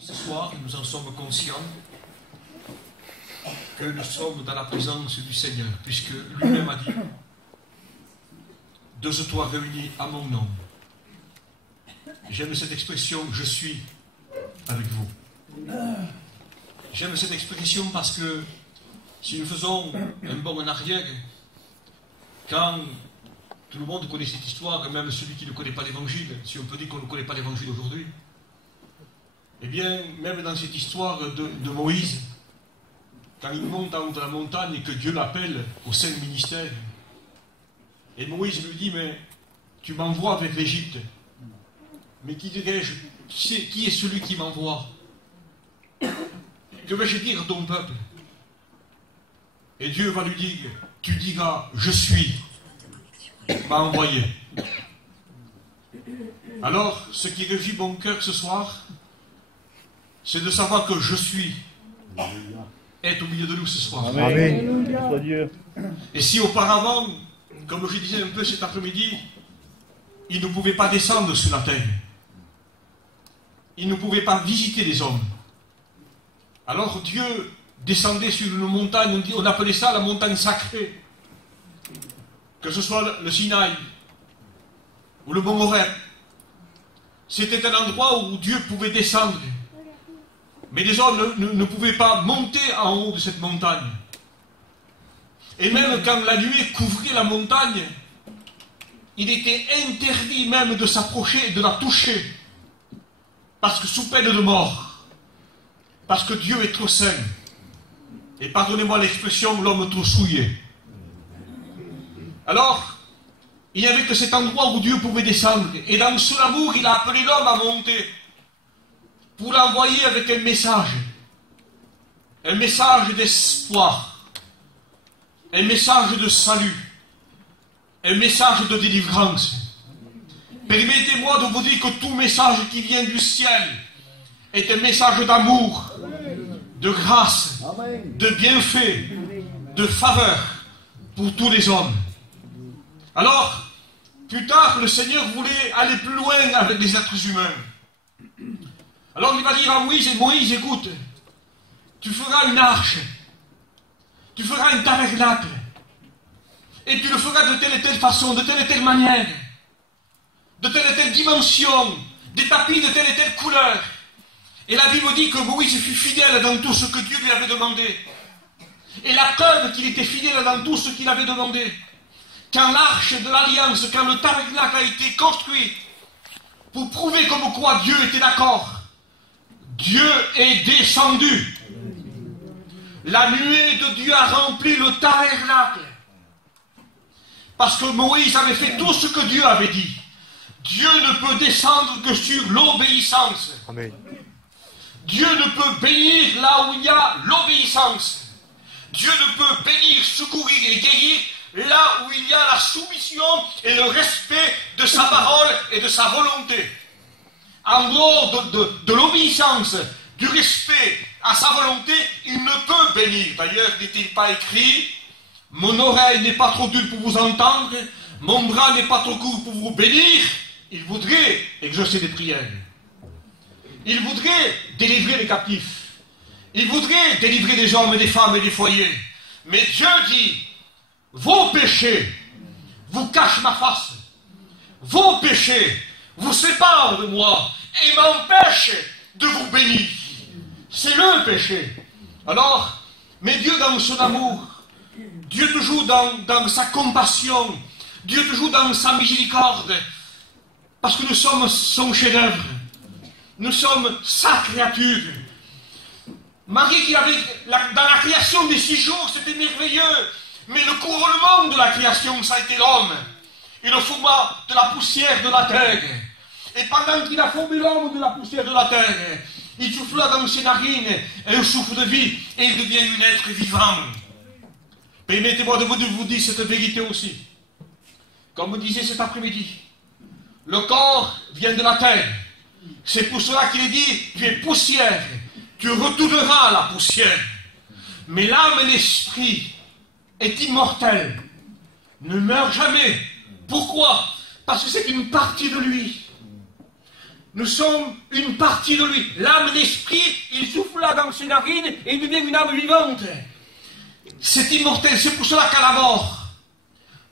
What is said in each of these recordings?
Ce soir, nous en sommes conscients que nous sommes dans la présence du Seigneur, puisque lui-même a dit « Deux ou trois réunis à mon nom ». J'aime cette expression « je suis avec vous ». J'aime cette expression parce que si nous faisons un bond en arrière, quand tout le monde connaît cette histoire, même celui qui ne connaît pas l'Évangile, si on peut dire qu'on ne connaît pas l'Évangile aujourd'hui, eh bien, même dans cette histoire de Moïse, quand il monte en haut de la montagne et que Dieu l'appelle au saint ministère, et Moïse lui dit, mais tu m'envoies vers l'Égypte, mais qui dirais-je, qui est celui qui m'envoie? Que vais-je dire à ton peuple? Et Dieu va lui dire, tu diras, je suis, m'a envoyé. Alors, ce qui revit mon cœur ce soir, c'est de savoir que je suis est au milieu de nous ce soir. Amen. Et si auparavant, comme je disais un peu cet après-midi, il ne pouvait pas descendre sur la terre, il ne pouvait pas visiter les hommes, alors Dieu descendait sur une montagne, on appelait ça la montagne sacrée, que ce soit le Sinaï ou le Mont Horeb. C'était un endroit où Dieu pouvait descendre. Mais les hommes ne pouvaient pas monter en haut de cette montagne. Et même quand la nuée couvrait la montagne, il était interdit même de s'approcher et de la toucher. Parce que sous peine de mort. Parce que Dieu est trop saint. Et pardonnez-moi l'expression, l'homme trop souillé. Alors, il n'y avait que cet endroit où Dieu pouvait descendre. Et dans son amour, il a appelé l'homme à monter. Pour l'envoyer avec un message d'espoir, un message de salut, un message de délivrance. Permettez-moi de vous dire que tout message qui vient du ciel est un message d'amour, de grâce, de bienfait, de faveur pour tous les hommes. Alors, plus tard, le Seigneur voulait aller plus loin avec les êtres humains. Alors il va dire à Moïse, Moïse, écoute, tu feras une arche, tu feras un tabernacle, et tu le feras de telle et telle façon, de telle et telle manière, de telle et telle dimension, des tapis de telle et telle couleur. Et la Bible dit que Moïse fut fidèle dans tout ce que Dieu lui avait demandé. Et la preuve qu'il était fidèle dans tout ce qu'il avait demandé, quand l'arche de l'Alliance, quand le tabernacle a été construit, pour prouver comme quoi Dieu était d'accord, Dieu est descendu. La nuée de Dieu a rempli le tabernacle. Parce que Moïse avait fait tout ce que Dieu avait dit. Dieu ne peut descendre que sur l'obéissance. Amen. Dieu ne peut bénir là où il y a l'obéissance. Dieu ne peut bénir, secourir et guérir là où il y a la soumission et le respect de sa parole et de sa volonté. En dehors de l'obéissance, du respect à sa volonté, il ne peut bénir. D'ailleurs, n'est-il pas écrit, mon oreille n'est pas trop dure pour vous entendre, mon bras n'est pas trop court pour vous bénir. Il voudrait exaucer des prières. Il voudrait délivrer les captifs. Il voudrait délivrer des hommes et des femmes et des foyers. Mais Dieu dit, vos péchés vous cachent ma face. Vos péchés vous séparent de moi et m'empêchent de vous bénir. C'est le péché. Alors, mais Dieu dans son amour, Dieu toujours dans sa compassion, Dieu toujours dans sa miséricorde, parce que nous sommes son chef-d'œuvre, nous sommes sa créature. Marie qui avait, dans la création des 6 jours, c'était merveilleux, mais le couronnement de la création, ça a été l'homme. Il le forma de la poussière de la terre. Et pendant qu'il a formé l'homme de la poussière de la terre, il souffla dans ses narines un souffle de vie, et il devient un être vivant. Permettez-moi de vous dire cette vérité aussi. Comme on disait cet après-midi, le corps vient de la terre. C'est pour cela qu'il est dit, tu es poussière, tu retourneras à la poussière. Mais l'âme et l'esprit est immortel, ne meurt jamais. Pourquoi? Parce que c'est une partie de lui. Nous sommes une partie de lui. L'âme, l'esprit, il souffla dans ses narines et il devient une âme vivante. C'est immortel, c'est pour cela qu'à la mort,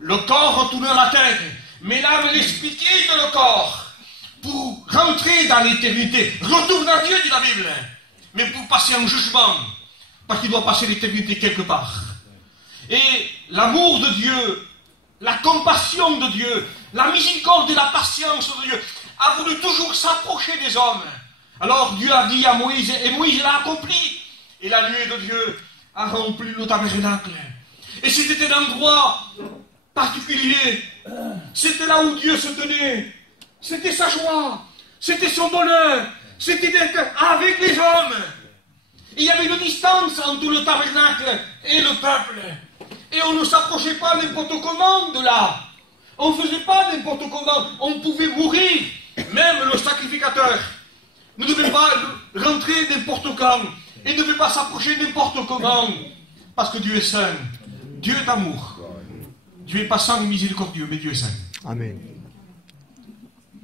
le corps retourne à la terre, mais l'âme, l'esprit quitte le corps pour rentrer dans l'éternité. Retourne à Dieu, dit la Bible, mais pour passer en jugement, parce qu'il doit passer l'éternité quelque part. Et l'amour de Dieu, la compassion de Dieu, la miséricorde et la patience de Dieu a voulu toujours s'approcher des hommes. Alors Dieu a dit à Moïse, et Moïse l'a accompli, et la nuée de Dieu a rempli le tabernacle. Et c'était un endroit particulier, c'était là où Dieu se tenait, c'était sa joie, c'était son bonheur, c'était d'être avec les hommes. Et il y avait une distance entre le tabernacle et le peuple. Et on ne s'approchait pas n'importe comment de là. On ne faisait pas n'importe comment. On pouvait mourir. Même le sacrificateur ne devait pas rentrer n'importe quand. Il ne devait pas s'approcher n'importe comment. Parce que Dieu est saint. Dieu est amour. Dieu est pas sans miséricordieux, mais Dieu est saint. Amen.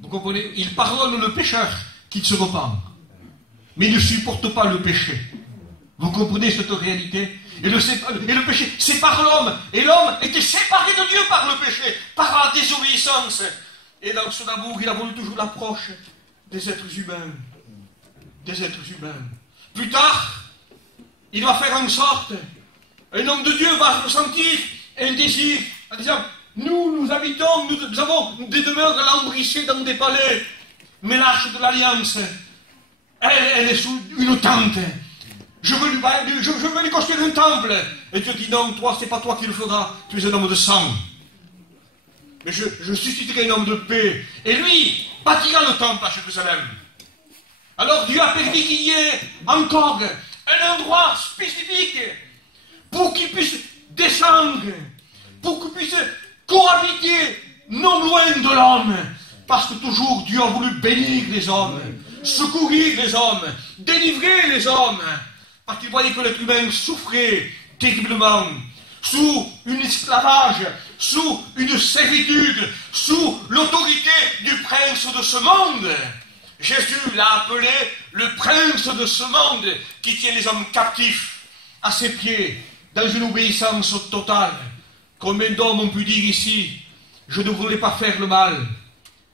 Vous comprenez? Il pardonne le pécheur qu'il se repent. Mais il ne supporte pas le péché. Vous comprenez cette réalité? Et le péché sépare l'homme. Et l'homme était séparé de Dieu par le péché, par la désobéissance. Et dans son amour, il a voulu toujours l'approche des êtres humains. Des êtres humains. Plus tard, il va faire en sorte, un homme de Dieu va ressentir un désir, en disant, nous habitons, nous avons des demeures lambrissées dans des palais, mais l'arche de l'Alliance, elle est sous une tente. Je veux lui construire un temple. Et Dieu dit non, toi, c'est pas toi qui le feras. Tu es un homme de sang. Mais je susciterai un homme de paix. Et lui bâtira le temple à Jérusalem. Alors Dieu a permis qu'il y ait encore un endroit spécifique pour qu'il puisse descendre, pour qu'il puisse cohabiter non loin de l'homme. Parce que toujours Dieu a voulu bénir les hommes, secourir les hommes, délivrer les hommes. Parce qu'il voyait que l'être humain souffrait terriblement, sous un esclavage, sous une servitude, sous l'autorité du prince de ce monde. Jésus l'a appelé le prince de ce monde qui tient les hommes captifs à ses pieds, dans une obéissance totale. Combien d'hommes ont pu dire ici, je ne voulais pas faire le mal,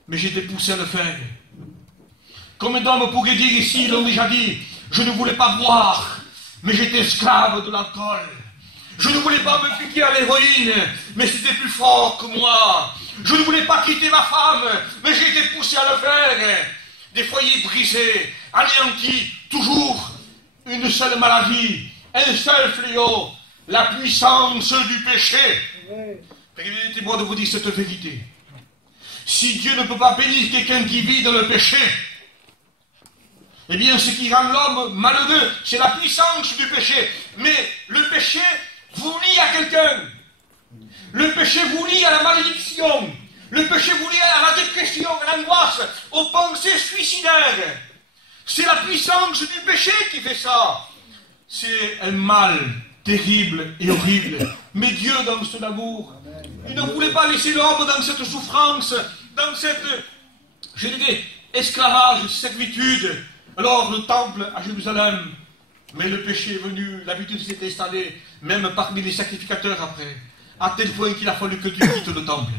mais j'étais poussé à le faire. Combien d'hommes pourraient dire ici, ils l'ont déjà dit, je ne voulais pas boire, mais j'étais esclave de l'alcool. Je ne voulais pas me piquer à l'héroïne, mais c'était plus fort que moi. Je ne voulais pas quitter ma femme, mais j'ai été poussé à le faire. Des foyers brisés, anéantis, toujours une seule maladie, un seul fléau, la puissance du péché. Permettez-moi de vous dire cette vérité. Si Dieu ne peut pas bénir quelqu'un qui vit dans le péché, eh bien, ce qui rend l'homme malheureux, c'est la puissance du péché. Mais le péché vous lie à quelqu'un. Le péché vous lie à la malédiction. Le péché vous lie à la dépression, à l'angoisse, aux pensées suicidaires. C'est la puissance du péché qui fait ça. C'est un mal terrible et horrible. Mais Dieu, dans son amour, il ne voulait pas laisser l'homme dans cette souffrance, dans cette, je dirais, esclavage, servitude. Alors le temple à Jérusalem, mais le péché est venu, l'habitude s'est installée, même parmi les sacrificateurs après, à tel point qu'il a fallu que Dieu quitte le temple.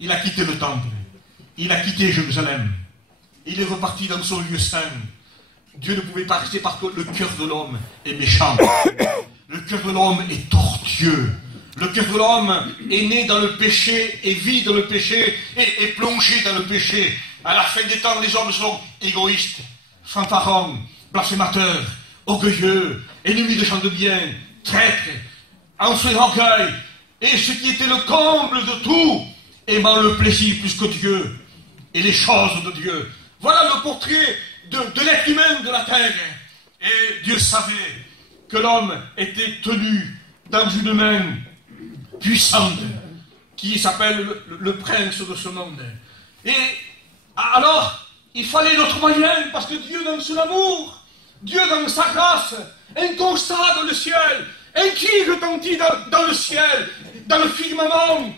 Il a quitté le temple, il a quitté Jérusalem, il est reparti dans son lieu saint. Dieu ne pouvait pas rester parce que le cœur de l'homme est méchant, le cœur de l'homme est tortueux. Le cœur de l'homme est né dans le péché, et vit dans le péché, et est plongé dans le péché. À la fin des temps, les hommes sont égoïstes, fanfarons, blasphémateurs, orgueilleux, ennemis des gens de bien, traîtres, enflés d'orgueil, et ce qui était le comble de tout, aimant le plaisir plus que Dieu, et les choses de Dieu. Voilà le portrait de l'être humain de la terre. Et Dieu savait que l'homme était tenu dans une main puissante, qui s'appelle le prince de ce monde. Et alors, il fallait notre moyen, parce que Dieu dans son amour, Dieu dans sa grâce, un constat dans le ciel, un cri retentit dans le ciel, dans le firmament.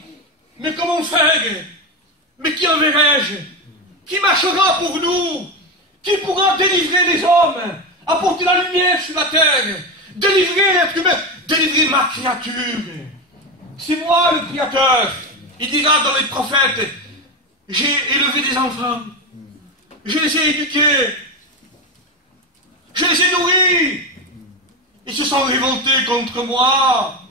Mais comment faire? Mais qui enverrai-je? qui marchera pour nous, qui pourra délivrer les hommes, apporter la lumière sur la terre, délivrer l'être humain, délivrer ma créature. C'est moi le Créateur. Il dira dans les prophètes, j'ai élevé des enfants, je les ai éduqués, je les ai nourris. Ils se sont révoltés contre moi.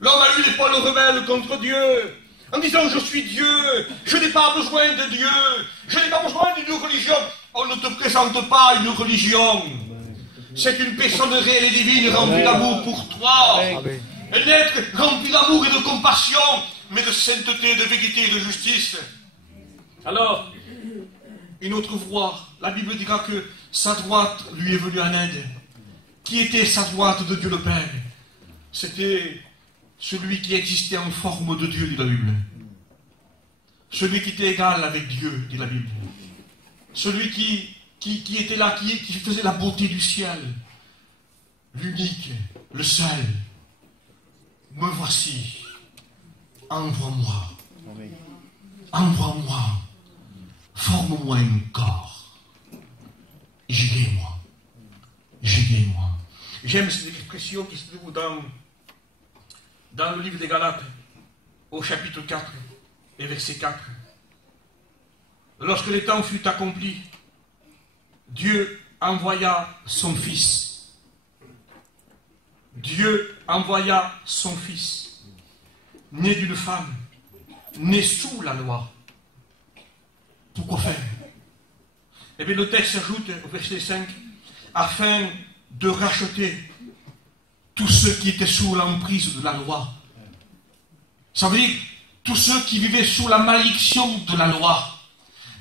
L'homme a eu les poils rebelles contre Dieu, en disant je suis Dieu, je n'ai pas besoin de Dieu, je n'ai pas besoin d'une religion. On ne te présente pas une religion. C'est une personne réelle et divine remplie d'amour pour toi. Un être rempli d'amour et de compassion, mais de sainteté, de vérité et de justice. Alors, une autre voie, la Bible dira que sa droite lui est venue en aide. Qui était sa droite de Dieu le Père? C'était celui qui existait en forme de Dieu, dit la Bible. Celui qui était égal avec Dieu, dit la Bible. Celui qui était là, qui faisait la beauté du ciel. L'unique, le seul. Me voici. Envoie-moi. Envoie-moi. Forme-moi un corps. Giguez-moi. Giguez-moi. J'aime cette expression qui se trouve dans le livre des Galates, au chapitre 4 et verset 4. Lorsque le temps fut accompli, Dieu envoya son Fils. Dieu envoya son Fils, né d'une femme, né sous la loi. Pourquoi faire? Eh bien, le texte ajoute au verset 5, afin de racheter tous ceux qui étaient sous l'emprise de la loi. Ça veut dire tous ceux qui vivaient sous la malédiction de la loi.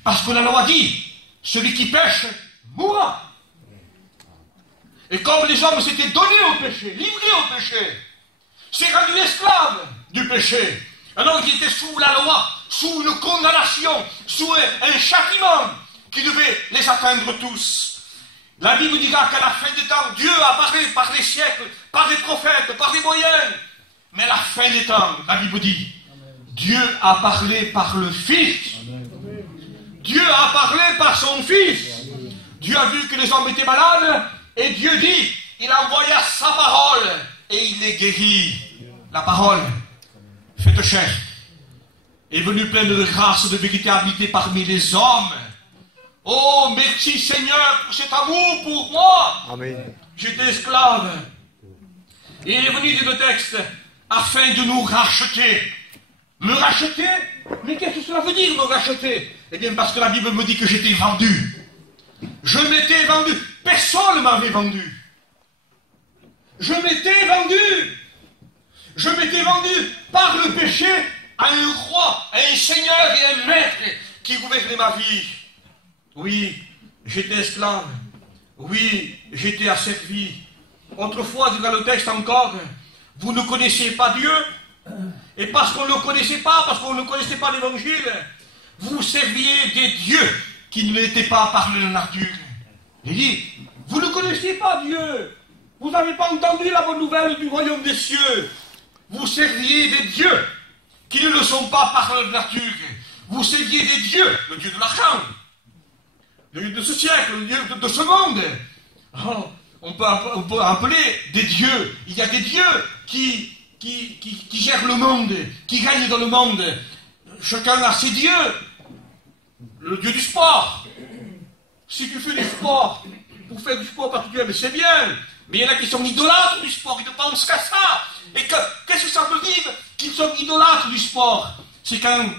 Parce que la loi dit, celui qui pêche mourra. Et comme les hommes s'étaient donnés au péché, livrés au péché, s'est rendu esclave du péché, alors qu'ils étaient sous la loi, sous une condamnation, sous un châtiment qui devait les atteindre tous. La Bible dira qu'à la fin des temps, Dieu a parlé par les siècles, par des prophètes, par des moyens. Mais à la fin des temps, la Bible dit, Dieu a parlé par le Fils. Dieu a parlé par son Fils. Dieu a vu que les hommes étaient malades, et Dieu dit, il envoya sa parole, et il les guérit. La parole, faite chair, est venue pleine de grâce et de vérité habitée parmi les hommes. Oh, merci Seigneur pour cet amour pour moi. Amen. J'étais esclave. Et il est venu dit le texte, afin de nous racheter. Me racheter? Mais qu'est-ce que cela veut dire, me racheter? Eh bien, parce que la Bible me dit que j'étais vendu. Je m'étais vendu. Personne ne m'avait vendu. Je m'étais vendu. Je m'étais vendu par le péché à un roi, à un seigneur et un maître qui gouvernait ma vie. Oui, j'étais esclave. Oui, j'étais asservi. Autrefois, dit dans le texte encore, vous ne connaissiez pas Dieu. Et parce qu'on ne le connaissait pas, parce qu'on ne connaissait pas l'évangile, vous serviez des dieux qui n'étaient pas par la nature. Il dit, vous ne connaissiez pas Dieu. Vous n'avez pas entendu la bonne nouvelle du royaume des cieux. Vous serviez des dieux qui ne le sont pas par la nature. Vous serviez des dieux, le Dieu de l'argent, le Dieu de ce siècle, le Dieu de ce monde. Oh, on peut appeler des dieux. Il y a des dieux qui gèrent le monde, qui règnent dans le monde. Chacun a ses dieux. Le dieu du sport. Si tu fais du sport, pour faire du sport parce que tu aimes, c'est bien. Mais il y en a qui sont idolâtres du sport, ils ne pensent qu'à ça. Et qu'est-ce que ça veut dire qu'ils sont idolâtres du sport? C'est quand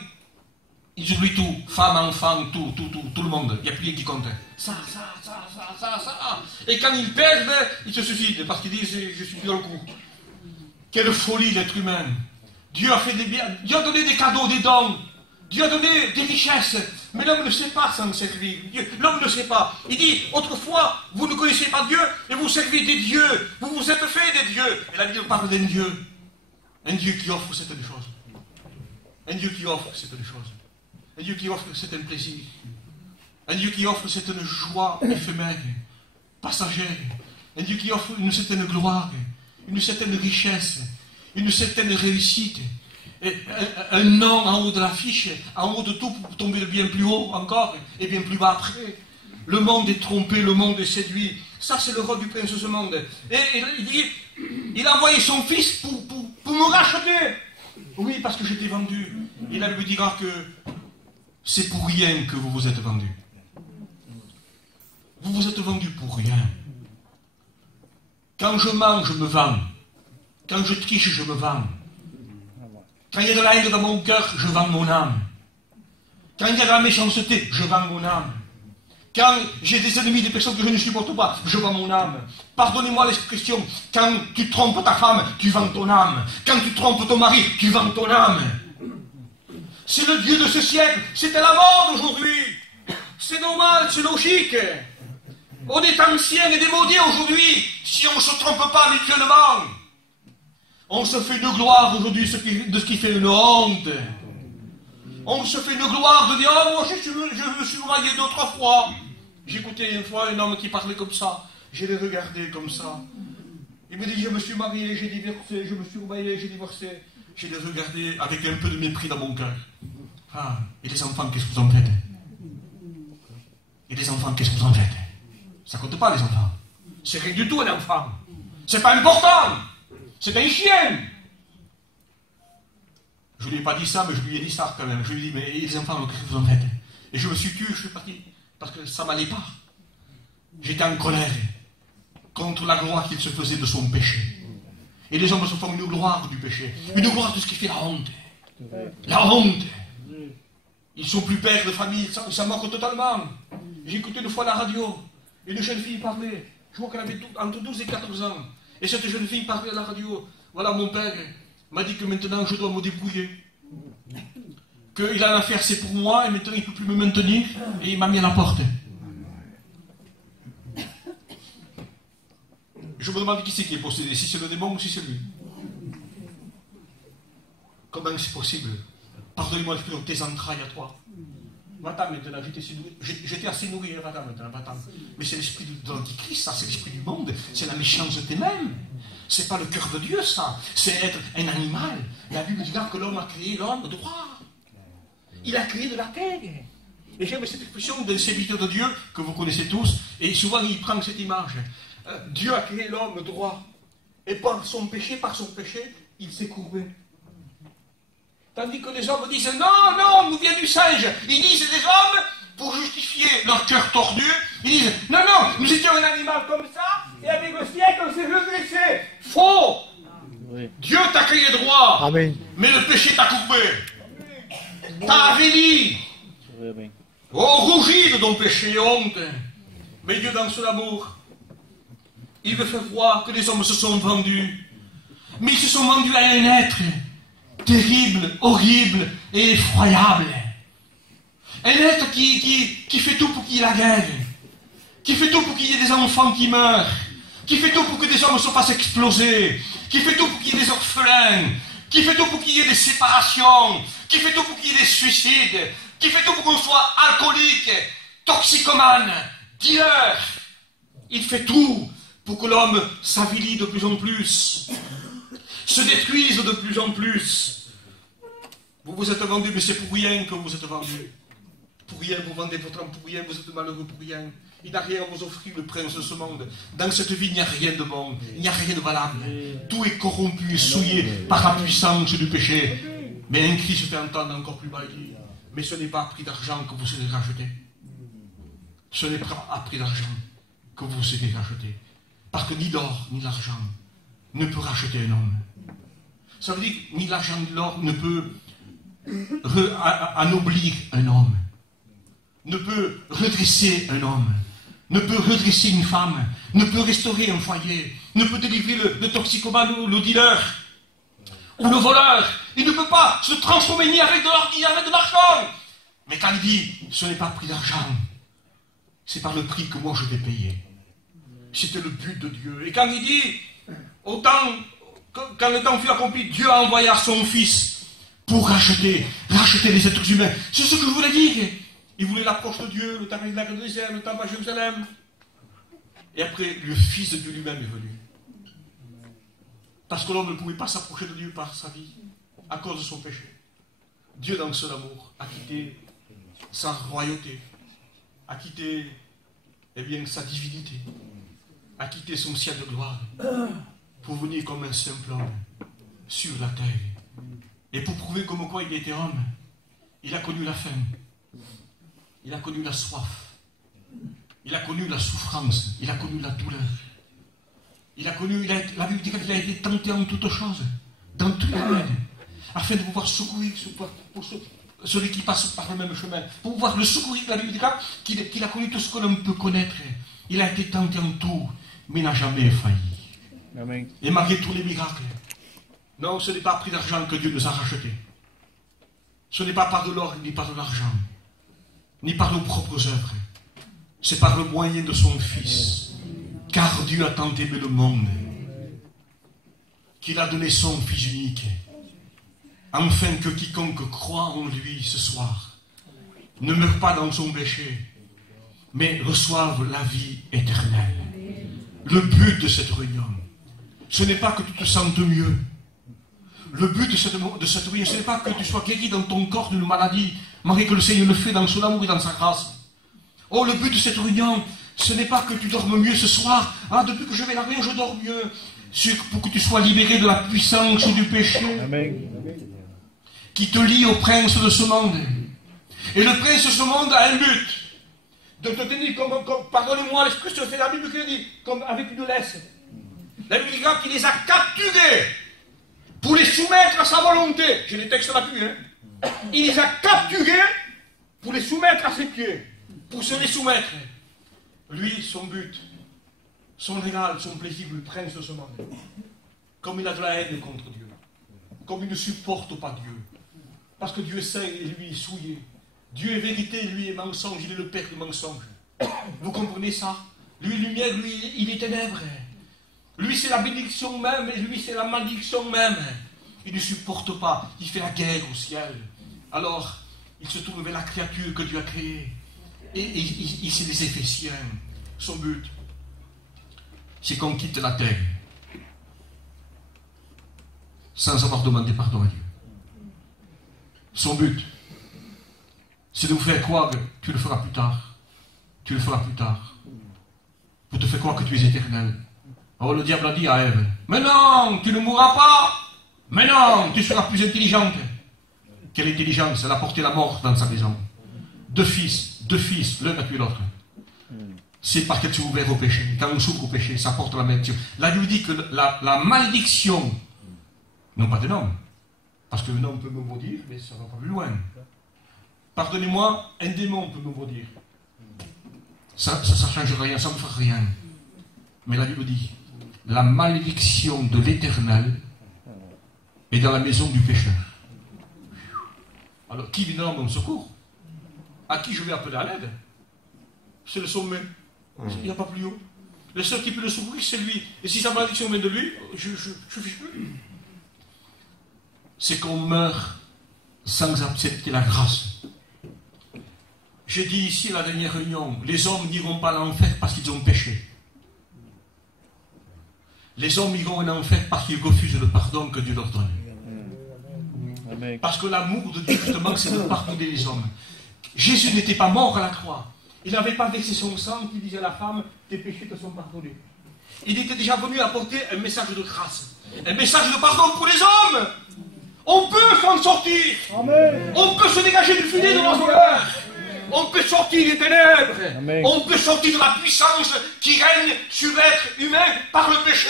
ils oublient tout, femmes, enfants, tout le monde. Il n'y a plus rien qui compte. Ça. Et quand ils perdent, ils se suicident parce qu'ils disent je suis plus dans le coup. Quelle folie l'être humain. Dieu a fait des biens, Dieu a donné des cadeaux, des dons. Dieu a donné des richesses. Mais l'homme ne sait pas s'en servir. L'homme ne sait pas. Il dit, autrefois, vous ne connaissez pas Dieu et vous servez des dieux. Vous vous êtes fait des dieux. Et la Bible parle d'un Dieu. Un Dieu qui offre certaines choses. Un Dieu qui offre certaines choses. Un Dieu qui offre certains plaisirs. Un Dieu qui offre certaines joies éphémères, passagères. Un Dieu qui offre une certaine gloire, une certaine richesse, une certaine réussite. un nom en haut de l'affiche, en haut de tout pour tomber de bien plus haut encore et bien plus bas après. Le monde est trompé, le monde est séduit. Ça, c'est le rôle du prince de ce monde. Et il dit, il a envoyé son fils pour me racheter. Oui, parce que j'étais vendu. Et la Bible dira que c'est pour rien que vous vous êtes vendu. Vous vous êtes vendu pour rien. Quand je mens, je me vends. Quand je triche, je me vends. Quand il y a de la haine dans mon cœur, je vends mon âme. Quand il y a de la méchanceté, je vends mon âme. Quand j'ai des ennemis, des personnes que je ne supporte pas, je vends mon âme. Pardonnez-moi l'expression, quand tu trompes ta femme, tu vends ton âme. Quand tu trompes ton mari, tu vends ton âme. C'est le Dieu de ce siècle, c'est à la mode aujourd'hui. C'est normal, c'est logique. On est anciens et démodés aujourd'hui, si on ne se trompe pas mutuellement. On se fait une gloire aujourd'hui de ce qui fait une honte. On se fait une gloire de dire « Oh, moi je me suis marié d'autres fois. » J'écoutais une fois un homme qui parlait comme ça. Je l'ai regardé comme ça. Il me dit « Je me suis marié, j'ai divorcé, je me suis marié, j'ai divorcé. » Je l'ai regardé avec un peu de mépris dans mon cœur. Ah, et les enfants, qu'est-ce que vous en faites? Et les enfants, qu'est-ce que vous en faites? Ça compte pas, les enfants. C'est rien du tout, un enfant. C'est pas important. C'est un chien. Je ne lui ai pas dit ça, mais je lui ai dit ça quand même. Je lui ai dit, mais les enfants, qu'est-ce que vous en faites? Et je me suis tué, je suis parti. Parce que ça m'allait pas. J'étais en colère contre la gloire qu'il se faisait de son péché. Et les hommes se font une gloire du péché. Une gloire de ce qui fait la honte. La honte. Ils sont plus pères de famille, ça manque totalement. J'ai écouté une fois la radio. Une jeune fille parlait. Je crois qu'elle avait entre 12 et 14 ans. Et cette jeune fille parlait à la radio. Voilà, mon père m'a dit que maintenant je dois me débrouiller. Qu'il a l'affaire, c'est pour moi, et maintenant il ne peut plus me maintenir, et il m'a mis à la porte. Je me demande qui c'est qui est possédé, si c'est le démon ou si c'est lui. Comment c'est possible? Pardonnez-moi l'expression, tes entrailles à toi. Va-t'en maintenant, j'étais assez nourri, va-t'en maintenant, va-t'en. Mais c'est l'esprit de l'antichrist, ça, c'est l'esprit du monde, c'est la méchanceté même. C'est pas le cœur de Dieu, ça. C'est être un animal. La Bible dit que l'homme a créé l'homme droit. Il a créé de la terre. Et j'aime cette expression d'un serviteur de Dieu que vous connaissez tous, et souvent il prend cette image. Dieu a créé l'homme droit. Et par son péché, il s'est courbé. Tandis que les hommes disent non, non, nous vient du singe. Ils disent les hommes, pour justifier leur cœur tordu, ils disent non, non, nous étions un animal comme ça, et avec le siècle, on s'est redressé. Faux! Oui. Dieu t'a créé droit. Amen. Mais le péché t'a courbé. T'as avéli. Oh, rougis de ton péché, honte. Mais Dieu, dans son amour, il veut faire voir que les hommes se sont vendus. Mais ils se sont vendus à un être terrible, horrible et effroyable. Un être qui fait tout pour qu'il y ait la guerre, qui fait tout pour qu'il y ait des enfants qui meurent, qui fait tout pour que des hommes se fassent exploser, qui fait tout pour qu'il y ait des orphelins, qui fait tout pour qu'il y ait des séparations, qui fait tout pour qu'il y ait des suicides, qui fait tout pour qu'on soit alcoolique, toxicomane, dealer. Il fait tout pour que l'homme s'avilit de plus en plus, se détruise de plus en plus. Vous vous êtes vendu, mais c'est pour rien que vous êtes vendu. Pour rien, vous vendez votre âme, pour rien, vous êtes malheureux, pour rien. Il n'a rien à vous offrir, le prince de ce monde. Dans cette vie, il n'y a rien de bon, il n'y a rien de valable. Tout est corrompu et souillé par la puissance du péché. Mais un cri se fait entendre encore plus bas, il dit, mais ce n'est pas à prix d'argent que vous serez racheté. Ce n'est pas à prix d'argent que vous serez racheté. Parce que ni l'or, ni l'argent ne peut racheter un homme. Ça veut dire que ni l'argent ni l'or ne peut anoblir un homme, ne peut redresser un homme, ne peut redresser une femme, ne peut restaurer un foyer, ne peut délivrer le toxicomane ou le dealer, ou le voleur. Il ne peut pas se transformer ni avec de l'or ni avec de l'argent. Mais quand il dit, ce n'est pas le prix d'argent, c'est par le prix que moi je vais payer. C'était le but de Dieu. Et quand il dit, quand le temps fut accompli, Dieu a envoyé son Fils pour racheter les êtres humains. C'est ce que je voulais dire. Il voulait l'approche de Dieu, le tabernacle de l'Israël, le temple à Jérusalem. Et après, le Fils de Dieu lui-même est venu. Parce que l'homme ne pouvait pas s'approcher de Dieu par sa vie. à cause de son péché. Dieu, dans son amour, a quitté sa royauté, a quitté sa divinité, a quitté son ciel de gloire pour venir comme un simple homme sur la terre. Et pour prouver comme quoi il était homme, il a connu la faim, il a connu la soif, il a connu la souffrance, il a connu la douleur. La Bible dit qu'il a été tenté en toutes choses, dans tous les domaines, afin de pouvoir secourir celui qui passe par le même chemin, pour pouvoir le secourir. La Bible dit qu'il a connu tout ce que l'on peut connaître. Il a été tenté en tout, mais il n'a jamais failli. Amen. Et malgré tous les miracles, non, ce n'est pas prix d'argent que Dieu nous a rachetés. Ce n'est pas par de l'or, ni par de l'argent, ni par nos propres œuvres. C'est par le moyen de son Fils. Car Dieu a tant aimé le monde qu'il a donné son Fils unique, afin que quiconque croit en lui ce soir ne meure pas dans son péché, mais reçoive la vie éternelle. Le but de cette réunion, ce n'est pas que tu te sentes mieux. Le but de cette réunion, ce n'est pas que tu sois guéri dans ton corps d'une maladie, malgré que le Seigneur le fait dans son amour et dans sa grâce. Oh, le but de cette réunion, ce n'est pas que tu dormes mieux ce soir. Ah, depuis que je vais la réunion, je dors mieux. C'est pour que tu sois libéré de la puissance du péché. Amen. Qui te lie au prince de ce monde. Et le prince de ce monde a un but. De te tenir pardonnez-moi l'expression, c'est la Bible qui le dit, comme avec une laisse. La Bible dit qu'il les a capturés pour les soumettre à sa volonté. J'ai les textes là-dessus. Il les a capturés pour les soumettre à ses pieds. Pour se les soumettre. Lui, son but, son régal, son plaisir, le prince de ce monde. Comme il a de la haine contre Dieu. Comme il ne supporte pas Dieu. Parce que Dieu est saint et lui est souillé. Dieu est vérité, lui est mensonge, il est le père du mensonge. Vous comprenez ça? Lui, lumière, lui, il est ténèbres. Lui, c'est la bénédiction même, et lui, c'est la malédiction même. Il ne supporte pas, il fait la guerre au ciel. Alors, il se tourne vers la créature que Dieu a créée. Et il c'est des Éphésiens. Son but, c'est qu'on quitte la terre sans avoir demandé pardon à Dieu. Son but, c'est de vous faire croire que tu le feras plus tard. Tu le feras plus tard. Pour te faire croire que tu es éternel. Alors le diable a dit à Ève, mais non, tu ne mourras pas. Mais non, tu seras plus intelligente. Quelle intelligence? Elle a porté la mort dans sa maison. Deux fils, l'un a tué l'autre. C'est parce qu'elle s'est ouverte au péché. Quand on s'ouvre au péché, ça porte la malédiction. Là, Dieu dit que la malédiction, non pas d'un homme, parce qu'un homme peut me maudire, mais ça va pas plus loin. Pardonnez-moi, un démon peut me maudire. Ça ne change rien, ça ne me fera rien. Mais la Bible dit, la malédiction de l'Éternel est dans la maison du pécheur. Alors, qui vient dans mon secours? À qui je vais appeler à l'aide? C'est le sommet. Il n'y a pas plus haut. Le seul qui peut le secourir, c'est lui. Et si sa malédiction vient de lui, je ne fiche plus. C'est qu'on meurt sans accepter la grâce. J'ai dit ici à la dernière réunion, les hommes n'iront pas à l'enfer parce qu'ils ont péché. Les hommes iront en enfer parce qu'ils refusent le pardon que Dieu leur donne. Amen. Parce que l'amour de Dieu, justement, c'est de pardonner les hommes. Jésus n'était pas mort à la croix. Il n'avait pas versé son sang qui disait à la femme, tes péchés te sont pardonnés. Il était déjà venu apporter un message de grâce, un message de pardon pour les hommes. On peut s'en sortir. Amen. On peut se dégager du filet de nos douleurs. On peut sortir des ténèbres. Amen. On peut sortir de la puissance qui règne sur l'être humain par le péché.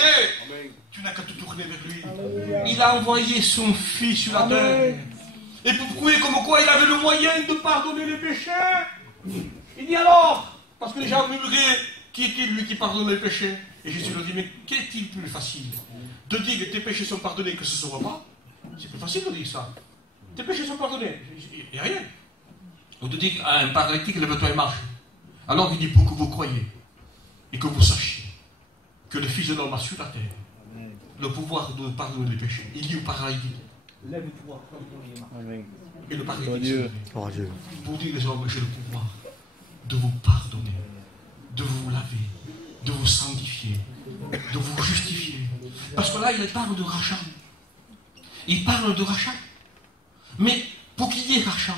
Amen. Tu n'as qu'à te tourner vers lui. Amen. Il a envoyé son Fils sur la terre. Et pour prouver comme quoi il avait le moyen de pardonner les péchés. Il dit alors, parce que les gens murmuraient, qui est-il lui qui pardonne les péchés? Et Jésus leur dit, mais qu'est-il plus facile? De dire que tes péchés sont pardonnés que ce ne sera pas? C'est plus facile de dire ça. Tes péchés sont pardonnés. Il n'y a rien. Ou de dire à un paralytique, lève-toi et marche. Alors il dit, pour que vous croyez et que vous sachiez que le Fils de l'homme a sur la terre le pouvoir de pardonner les péchés. Il dit au paralytique, lève-toi et marche. Et le paralytique, pour dire les hommes, j'ai le pouvoir de vous pardonner, de vous laver, de vous sanctifier, de vous justifier. Parce que là, il parle de rachat. Il parle de rachat. Mais pour qu'il y ait rachat,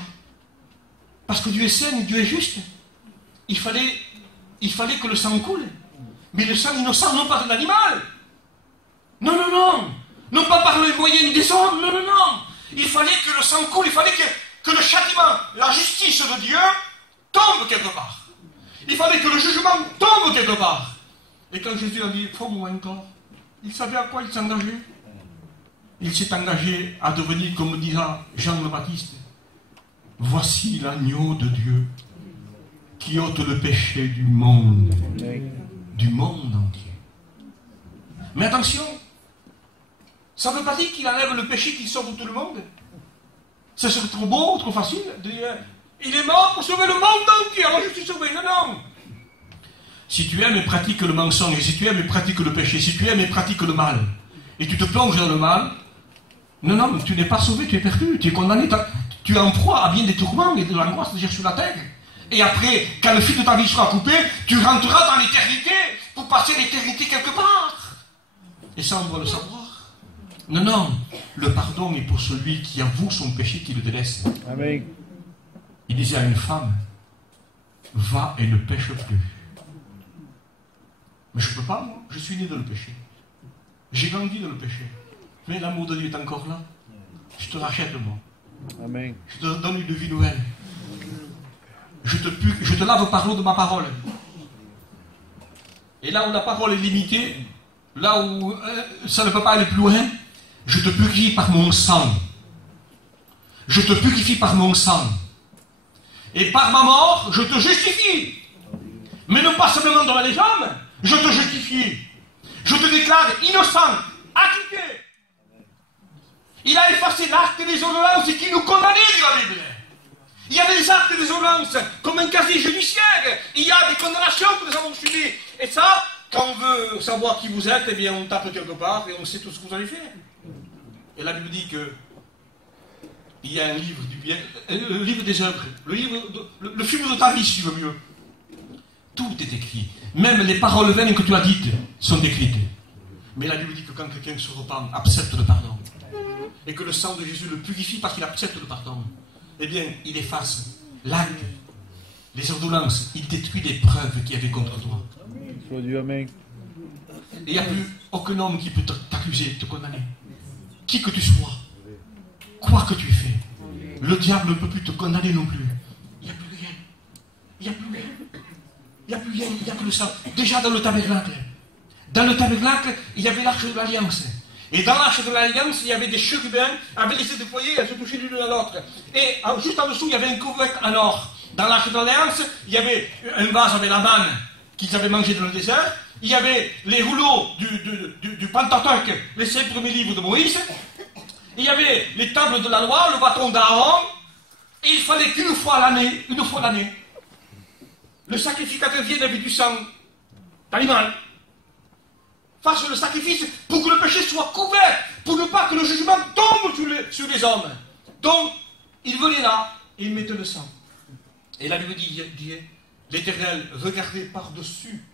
parce que Dieu est saint et Dieu est juste, il fallait que le sang coule. Mais le sang innocent, non pas de l'animal. Non, non, non. Non pas par le moyen des hommes. Non, non, non. Il fallait que le sang coule. Il fallait que le châtiment, la justice de Dieu tombe quelque part. Il fallait que le jugement tombe quelque part. Et quand Jésus a dit, faut moi encore, il savait à quoi il s'engageait. Il s'est engagé à devenir, comme dira Jean le Baptiste, voici l'agneau de Dieu qui ôte le péché du monde entier. Mais attention, ça ne veut pas dire qu'il enlève le péché qui sauve tout le monde. Ça serait trop beau, trop facile de dire, il est mort pour sauver le monde entier, alors je suis sauvé. Non, non. Si tu aimes et pratiques le mensonge, si tu aimes et pratiques le péché, si tu aimes et pratiques le mal, et tu te plonges dans le mal, non, non, tu n'es pas sauvé, tu es perdu, tu es condamné, tu es en proie à bien des tourments et de l'angoisse de dire sur la terre. Et après, quand le fil de ta vie sera coupé, tu rentreras dans l'éternité pour passer l'éternité quelque part. Et ça, on doit le savoir. Non, non, le pardon est pour celui qui avoue son péché, qui le délaisse. Amen. Il disait à une femme, va et ne pêche plus. Mais je ne peux pas, moi, je suis né dans le péché. J'ai grandi dans le péché. Mais l'amour de Dieu est encore là. Je te rachète, moi. Amen. Je te donne une vie nouvelle. Je te lave par l'eau de ma parole. Et là où la parole est limitée, là où ça ne peut pas aller plus loin, je te purifie par mon sang. Je te purifie par mon sang. Et par ma mort, je te justifie. Mais non pas simplement devant les hommes, je te justifie. Je te déclare innocent, acquitté. Il a effacé l'acte des ordonnances qui nous condamnaient, dit la Bible. Il y a des actes des ordonnances comme un casier judiciaire. Il y a des condamnations que nous avons subies. Et ça, quand on veut savoir qui vous êtes, eh bien on tape quelque part et on sait tout ce que vous avez fait. Et la Bible dit que il y a un livre du bien, le livre des œuvres, le film de ta vie, si tu veux mieux. Tout est écrit. Même les paroles vaines que tu as dites sont écrites. Mais la Bible dit que quand quelqu'un se repent, accepte le pardon, et que le sang de Jésus le purifie parce qu'il accepte le pardon, eh bien, il efface l'acte, les ordonnances, il détruit les preuves qu'il y avait contre toi. Soit Dieu, amen. Et il n'y a plus aucun homme qui peut t'accuser, te condamner. Qui que tu sois, quoi que tu aies fait, le diable ne peut plus te condamner non plus. Il n'y a plus rien. Il n'y a plus rien. Il n'y a plus rien, il n'y a que le sang. Déjà dans le tabernacle. Dans le tabernacle, il y avait l'arche de l'alliance. Et dans l'arche de l'alliance, il y avait des chérubins avec les yeux déployés, elles se touchaient l'une à l'autre. Et juste en dessous, il y avait un couvercle en or. Dans l'arche de l'alliance, il y avait un vase avec la manne qu'ils avaient mangé dans le désert. Il y avait les rouleaux du Pentateuque, les 5 premiers livres de Moïse. Il y avait les tables de la loi, le bâton d'Aaron. Et il fallait qu'une fois l'année, le sacrificateur vienne avec du sang d'animal, fasse le sacrifice pour que le péché soit couvert, pour ne pas que le jugement tombe sur les hommes. Donc, il venait là et il mettait le sang. Et la Bible dit, l'Éternel regardait par-dessus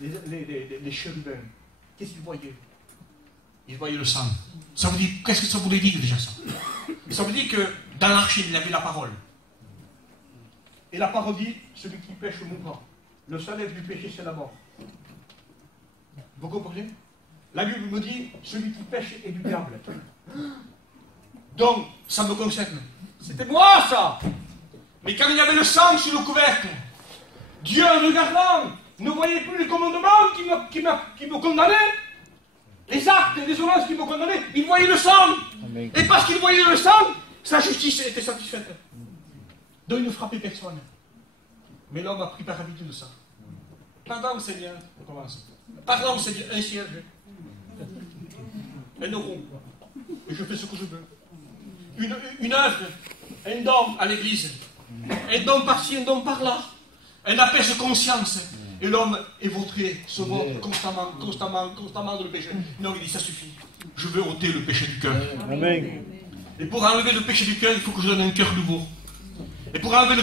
les chérubins. Qu'est-ce qu'il voyait? Il voyait le sang. Ça veut dire, qu'est-ce que ça voulait dire déjà ça? Ça veut dire que dans l'arche, il y avait la parole. Et la parole dit, celui qui pêche mourra. Le salaire du péché, c'est la mort. Vous comprenez? La Bible me dit, celui qui pêche est du diable. Donc, ça me concerne. C'était moi, ça. Mais quand il y avait le sang sur le couvercle, Dieu, en regardant, ne voyait plus les commandements qui me condamnaient, les actes et les ordonnances qui me condamnaient, il voyait le sang. Amen. Et parce qu'il voyait le sang, sa justice était satisfaite. Donc il ne frappait personne. Mais l'homme a pris par habitude de ça. Pardon, Seigneur. On commence. Pardon, Seigneur. Un siège. Un euro. Et je fais ce que je veux. Une œuvre. Un don à l'église. Un don par-ci, un don par-là. Un apaise conscience. Et l'homme est vautré, se vautre constamment dans le péché. Non, il dit, ça suffit. Je veux ôter le péché du cœur. Amen. Et pour enlever le péché du cœur, il faut que je donne un cœur nouveau. Et pour enlever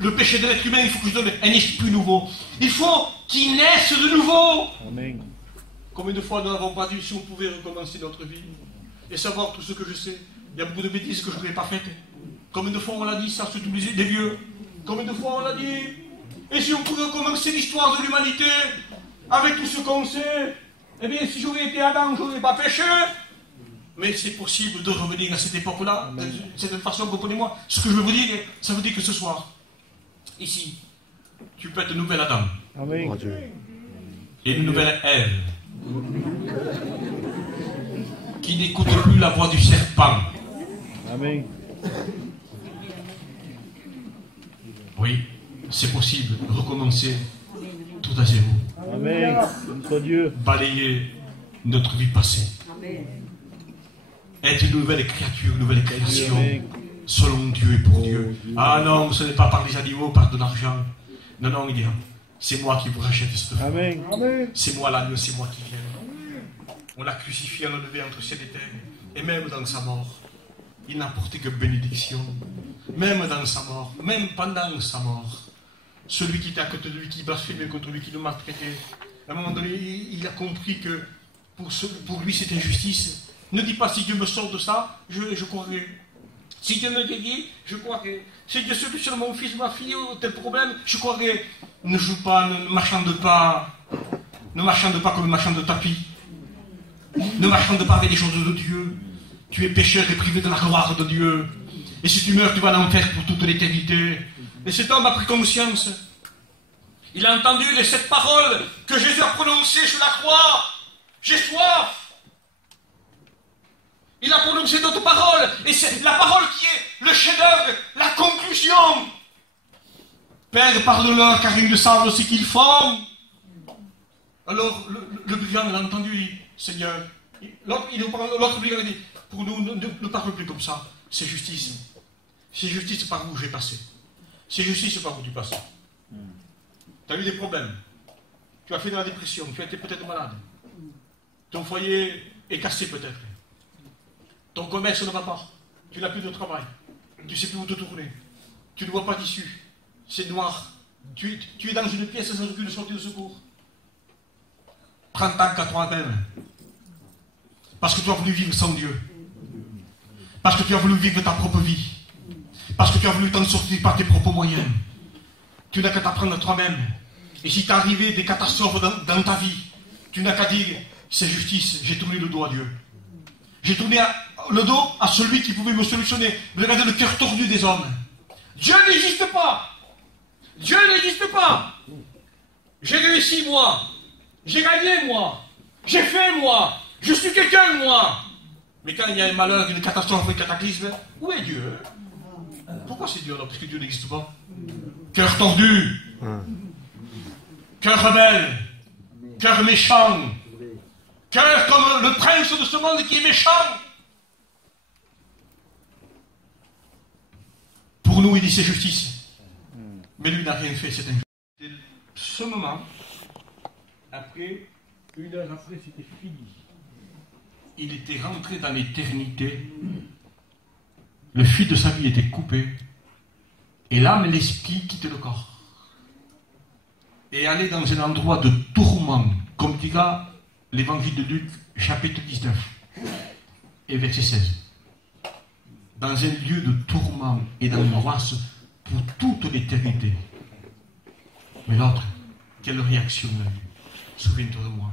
le péché de l'être humain, il faut que je donne un esprit nouveau. Il faut qu'il naisse de nouveau. Amen. Combien de fois nous n'avons pas dit si on pouvait recommencer notre vie et savoir tout ce que je sais, Il y a beaucoup de bêtises que je n'aurais pas faites. Combien de fois on l'a dit, ça, surtout des vieux? Combien de fois on l'a dit? Et si on pouvait commencer l'histoire de l'humanité avec tout ce qu'on sait, eh bien, si j'aurais été Adam, je n'aurais pas péché. Mais c'est possible de revenir à cette époque-là, de cette façon, comprenez-moi. Ce que je veux vous dire, ça veut dire que ce soir, ici, tu peux être une nouvelle Adam. Amen. Et une nouvelle Ève. Qui n'écoute plus la voix du serpent. Amen. Oui, c'est possible de recommencer tout à zéro. Amen. Notre Dieu. Balayer notre vie passée. Être une nouvelle créature, une nouvelle création. Amen. Selon Dieu et pour Dieu. Ah non, ce n'est pas par les animaux, par de l'argent. Non, non, il dit, c'est moi qui vous rachète cette fois. Amen. C'est moi l'agneau, c'est moi qui viens. On l'a crucifié, on l'a levé entre ciel et terre. Et même dans sa mort, il n'a porté que bénédiction. Même dans sa mort, même pendant sa mort, celui qui était à côté de lui, qui blasphémait contre lui, qui le maltraitait, à un moment donné, il a compris que pour lui c'était justice. Ne dis pas si Dieu me sort de ça, je croirai. Si Dieu me guérit, je croirai. Si Dieu solutionne mon fils, ma fille, ou tel problème, je croirai. Ne joue pas, ne marchande pas. Ne marchande pas comme un marchand de tapis. Ne marchande pas avec les choses de Dieu. Tu es pécheur et privé de la gloire de Dieu. Et si tu meurs, tu vas en enfer pour toute l'éternité. Et cet homme a pris conscience. Il a entendu les 7 paroles que Jésus a prononcées sur la croix. J'ai soif. Il a prononcé d'autres paroles. Et c'est la parole qui est le chef-d'œuvre, la conclusion. Père, pardonne-leur car ils ne savent ce qu'ils font. Alors, le brigand l'a entendu, il dit, Seigneur. L'autre brigand a dit, pour nous, ne parle plus comme ça. C'est justice. C'est justice par où j'ai passé. C'est justice par où tu passes. Tu as eu des problèmes. Tu as fait de la dépression. Tu as été peut-être malade. Ton foyer est cassé peut-être. Ton commerce ne va pas. Tu n'as plus de travail. Tu ne sais plus où te tourner. Tu ne vois pas d'issue. C'est noir. Tu es dans une pièce sans aucune sortie de secours. 30 ans, 80 ans. Parce que tu as voulu vivre sans Dieu. Parce que tu as voulu vivre ta propre vie. Parce que tu as voulu t'en sortir par tes propres moyens. Tu n'as qu'à t'apprendre toi-même. Et si t'es arrivé des catastrophes dans ta vie, tu n'as qu'à dire, c'est justice, j'ai tourné le dos à Dieu. J'ai tourné le dos à celui qui pouvait me solutionner. Regardez le cœur tordu des hommes. Dieu n'existe pas. Dieu n'existe pas. J'ai réussi, moi. J'ai gagné, moi. J'ai fait, moi. Je suis quelqu'un, moi. Mais quand il y a un malheur, une catastrophe, un cataclysme, où est Dieu? Pourquoi c'est Dieu alors? Parce que Dieu n'existe pas. Cœur tordu. Cœur rebelle. Cœur méchant. Cœur comme le prince de ce monde qui est méchant. Pour nous, il dit c'est justice. Mais lui n'a rien fait, c'est injustice. Ce moment, après, 1 heure après, c'était fini. Il était rentré dans l'éternité. Le fil de sa vie était coupé. Et l'âme et l'esprit quittaient le corps. Et allaient dans un endroit de tourment, comme dira l'évangile de Luc, chapitre 19, et verset 16. Dans un lieu de tourment et d'angoisse pour toute l'éternité. Mais l'autre, quelle réaction il a eu? Souviens-toi de moi.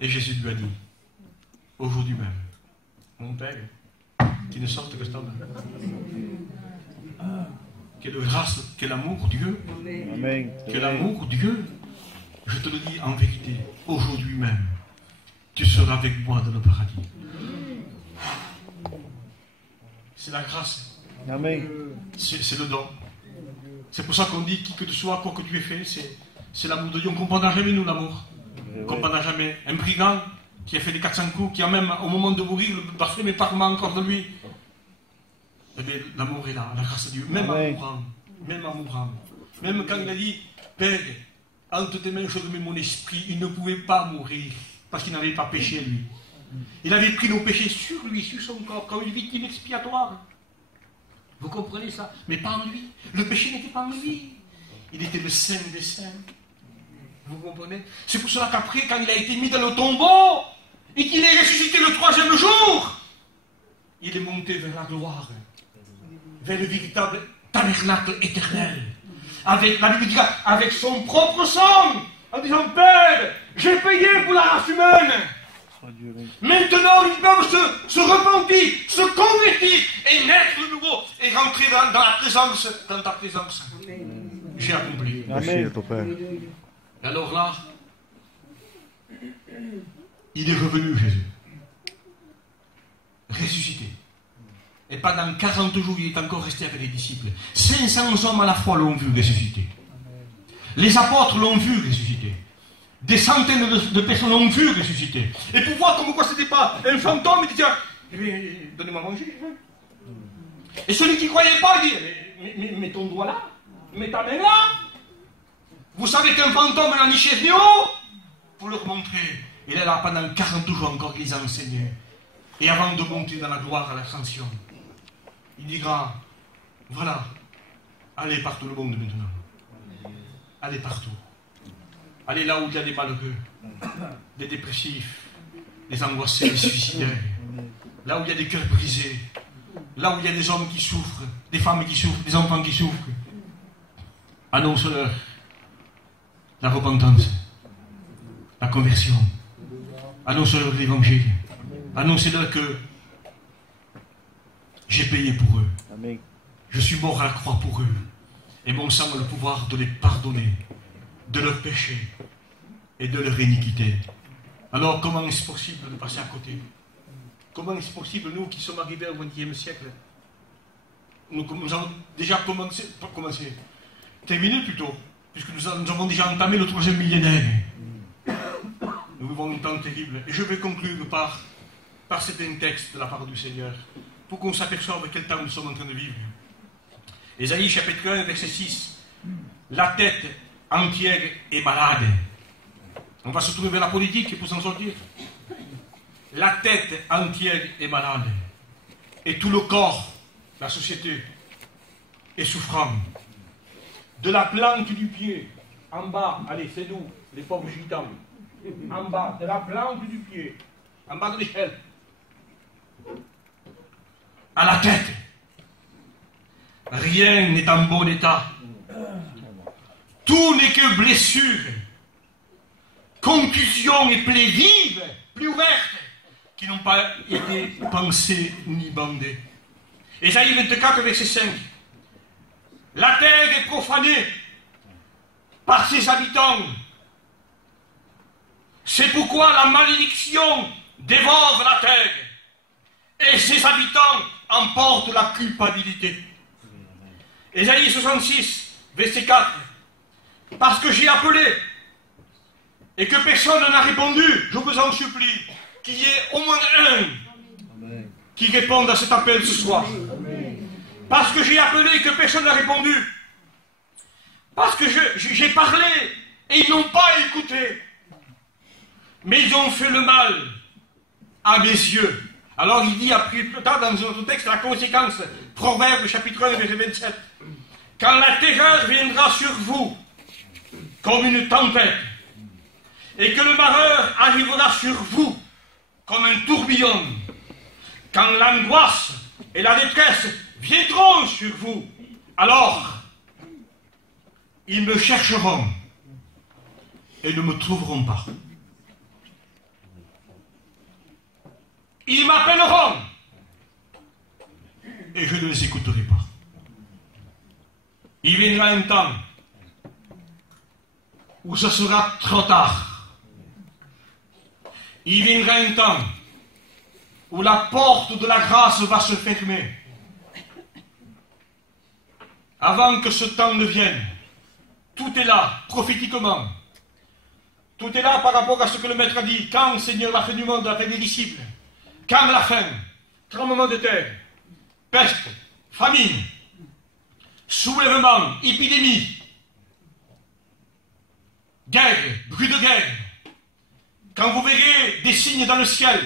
Et Jésus lui a dit, aujourd'hui même, mon Père, qui ne sorte que cet homme. Quelle grâce, quel amour, Dieu. Amen. Quel amour, Dieu. Je te le dis en vérité, aujourd'hui même, tu seras avec moi dans le paradis. C'est la grâce. Amen. C'est le don. C'est pour ça qu'on dit, qui que tu sois, quoi que tu aies fait, c'est l'amour de Dieu. On ne comprendra jamais, nous, l'amour. On ne comprendra jamais. Un brigand qui a fait des 400 coups, qui a même, au moment de mourir, le parfait, mais parlement encore de lui. Eh bien, l'amour est là, la grâce de Dieu. Même en mourant. Même en mourant. Même quand il a dit, Père, entre tes mains, je remets mon esprit, il ne pouvait pas mourir, parce qu'il n'avait pas péché, lui. Il avait pris nos péchés sur lui, sur son corps, comme une victime expiatoire. Vous comprenez ça? Mais pas en lui. Le péché n'était pas en lui. Il était le saint des saints. Vous comprenez? C'est pour cela qu'après, quand il a été mis dans le tombeau, et qu'il est ressuscité le 3e jour, il est monté vers la gloire, vers le véritable tabernacle éternel, avec, la Bible dit, avec son propre sang, en disant, Père, j'ai payé pour la race humaine. Maintenant, ils peuvent se repentir, se convertir et naître de nouveau et rentrer dans ta présence. J'ai accompli. Amen. Et alors là, il est revenu, Jésus, ressuscité. Et pendant 40 jours, il est encore resté avec les disciples. 500 hommes à la fois l'ont vu ressusciter. Les apôtres l'ont vu ressusciter. Des centaines de personnes l'ont vu ressusciter. Et pour voir comme quoi ce n'était pas un fantôme, il dit, tiens, donnez-moi à manger. Et celui qui ne croyait pas, il dit, mets ton doigt là, mets ta main là. Vous savez qu'un fantôme n'a ni chaise ni haut. Pour leur montrer. Il est là pendant 40 jours encore qu'il les a enseignés. Et avant de monter dans la gloire à l'ascension, il dira, voilà, allez par tout le monde maintenant. Allez partout. Allez là où il y a des malheureux, des dépressifs, des angoissés, des suicidaires. Là où il y a des cœurs brisés. Là où il y a des hommes qui souffrent, des femmes qui souffrent, des enfants qui souffrent. Annonce-leur la repentance, la conversion. Annonce-leur l'évangile. Annoncez-leur que j'ai payé pour eux. Amen. Je suis mort à la croix pour eux. Et mon sang a le pouvoir de les pardonner, de leurs péchés et de leur iniquité. Alors comment est-ce possible de passer à côté? Comment est-ce possible, nous qui sommes arrivés au XXe siècle, nous avons déjà terminé plutôt, puisque nous avons déjà entamé le 3e millénaire. Nous vivons un temps terrible. Et je vais conclure par certains textes de la part du Seigneur, pour qu'on s'aperçoive quel temps nous sommes en train de vivre. Ésaïe chapitre 1, verset 6. La tête entière est malade. On va se tourner vers la politique pour s'en sortir. La tête entière est malade. Et tout le corps, la société, est souffrant. De la plante du pied, en bas, allez, c'est nous, les pauvres gitans. En bas, de la plante du pied, en bas de l'échelle, à la tête. Rien n'est en bon état. Tout n'est que blessure, contusion et plaies vives, plus ouvertes, qui n'ont pas été pensées ni bandées. Ésaïe 24, verset 5. La terre est profanée par ses habitants. C'est pourquoi la malédiction dévore la terre et ses habitants emportent la culpabilité. Ésaïe 66, verset 4. Parce que j'ai appelé et que personne n'a répondu, je vous en supplie, qu'il y ait au moins un qui réponde à cet appel ce soir. Parce que j'ai appelé et que personne n'a répondu. Parce que j'ai parlé et ils n'ont pas écouté. Mais ils ont fait le mal à mes yeux. Alors il dit après plus tard dans notre texte la conséquence. Proverbe chapitre 1 verset 27. Quand la terreur viendra sur vous comme une tempête et que le malheur arrivera sur vous comme un tourbillon, quand l'angoisse et la détresse viendront sur vous, alors ils me chercheront et ne me trouveront pas. Ils m'appelleront et je ne les écouterai pas. Il viendra un temps où ce sera trop tard. Il viendra un temps où la porte de la grâce va se fermer. Avant que ce temps ne vienne, tout est là, prophétiquement. Tout est là par rapport à ce que le Maître a dit. Quand, Seigneur, la fin du monde, avec les disciples, quand la fin, tremblement de terre, peste, famine, soulèvement, épidémie, guerre, bruit de guerre, quand vous verrez des signes dans le ciel,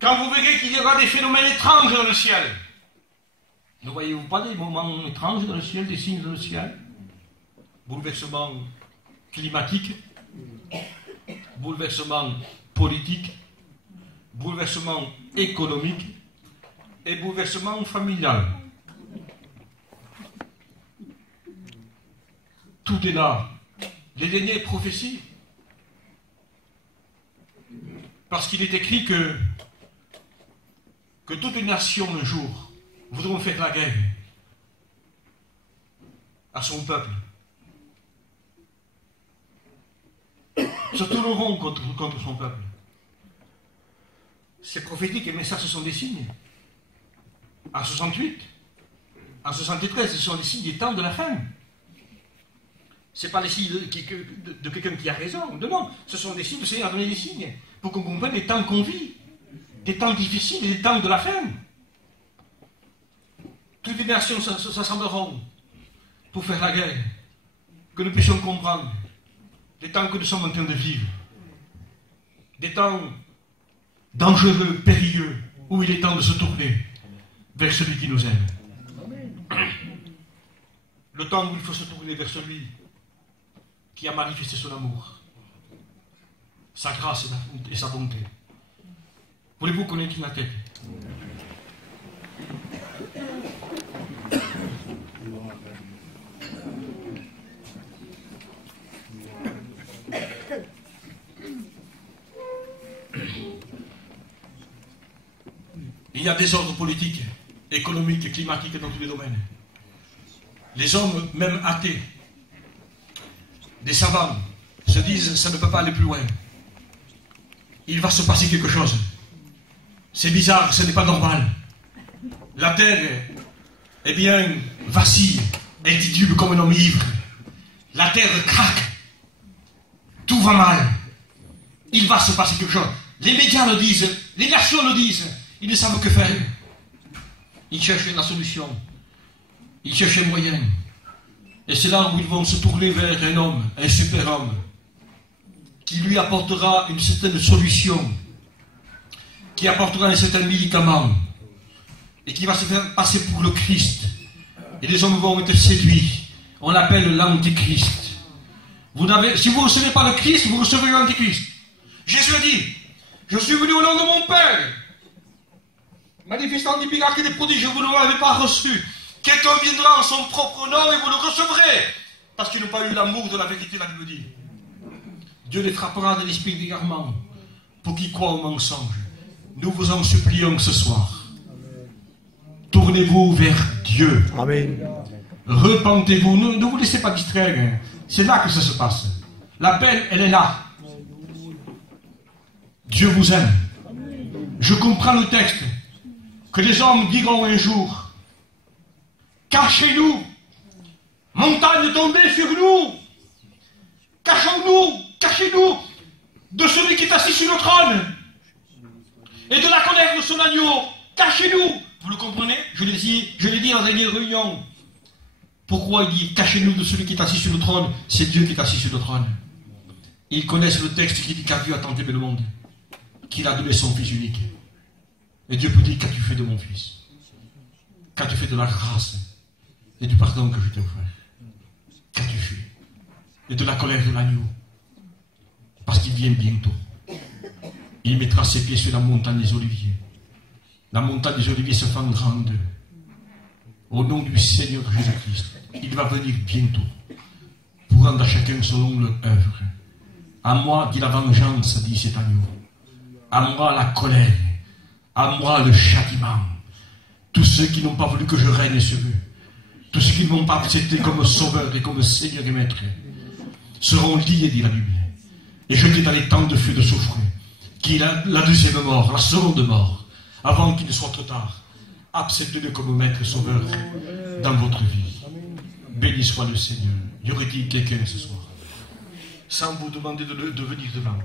quand vous verrez qu'il y aura des phénomènes étranges dans le ciel, ne voyez-vous pas des moments étranges dans le ciel, des signes dans le ciel? Bouleversement climatique, bouleversement politique, bouleversement économique et bouleversement familial. Tout est là. Les dernières prophéties. Parce qu'il est écrit que toute nation un jour voudront faire la guerre à son peuple. Se tourneront contre son peuple. C'est prophétique, mais ça, ce sont des signes. En 68, en 73, ce sont des signes des temps de la fin. Ce n'est pas les signes de quelqu'un qui a raison. Non, ce sont des signes, le Seigneur a donné des signes pour qu'on comprenne les temps qu'on vit. Des temps difficiles, des temps de la fin. Toutes les nations s'assembleront pour faire la guerre. Que nous puissions comprendre les temps que nous sommes en train de vivre. Des temps dangereux, périlleux, où il est temps de se tourner vers celui qui nous aime. Le temps où il faut se tourner vers celui qui a manifesté son amour, sa grâce et sa bonté. Voulez-vous qu'on incline la tête? Il y a des ordres politiques, économiques et climatiques dans tous les domaines. Les hommes, même athées, des savants, se disent ça ne peut pas aller plus loin. Il va se passer quelque chose. C'est bizarre, ce n'est pas normal. La terre, eh bien, vacille, elle titube comme un homme ivre. La terre craque. Tout va mal. Il va se passer quelque chose. Les médias le disent, les nations le disent. Ils ne savent que faire. Ils cherchent la solution. Ils cherchent un moyen. Et c'est là où ils vont se tourner vers un homme, un super-homme, qui lui apportera une certaine solution, qui apportera un certain médicament, et qui va se faire passer pour le Christ. Et les hommes vont être séduits. On l'appelle l'Antichrist. Si vous ne recevez pas le Christ, vous recevez l'Antichrist. Jésus a dit, je suis venu au nom de mon Père, manifestant des miracles et des prodiges, vous ne l'avez pas reçu. Quelqu'un viendra en son propre nom et vous le recevrez. Parce qu'ils n'ont pas eu l'amour de la vérité, la Bible dit. Dieu les frappera de l'esprit d'égarement pour qu'ils croient au mensonge. Nous vous en supplions ce soir. Tournez-vous vers Dieu. Amen. Repentez-vous. Ne vous laissez pas distraire. C'est là que ça se passe. L'appel, elle est là. Dieu vous aime. Je comprends le texte. Que les hommes diront un jour, cachez-nous, montagne tombée sur nous, cachons-nous, cachez-nous de celui qui est assis sur le trône et de la colère de son agneau, cachez-nous. Vous le comprenez? Je l'ai dit dans la dernière réunion. Pourquoi il dit cachez-nous de celui qui est assis sur le trône? C'est Dieu qui est assis sur le trône. Ils connaissent le texte qui dit qu'à Dieu a tant aimé le monde, qu'il a donné son Fils unique. Et Dieu peut dire, qu'as-tu fait de mon Fils? Qu'as-tu fait de la grâce et du pardon que je t'ai offert? Qu'as-tu fait? Et de la colère de l'agneau? Parce qu'il vient bientôt. Il mettra ses pieds sur la montagne des Oliviers. La montagne des Oliviers se fendra en deux. Au nom du Seigneur Jésus-Christ, il va venir bientôt pour rendre à chacun selon leur œuvre. À moi dit la vengeance, dit cet agneau. À moi la colère. À moi le châtiment. Tous ceux qui n'ont pas voulu que je règne sur eux, tous ceux qui ne m'ont pas accepté comme sauveur et comme Seigneur et Maître, seront liés, dit la Bible, et jetés dans les temps de feu de soufre, qui est la deuxième mort, la seconde mort, avant qu'il ne soit trop tard. Acceptez-le comme Maître et Sauveur dans votre vie. Béni soit le Seigneur. Y aurait-il quelqu'un ce soir, sans vous demander de venir devant?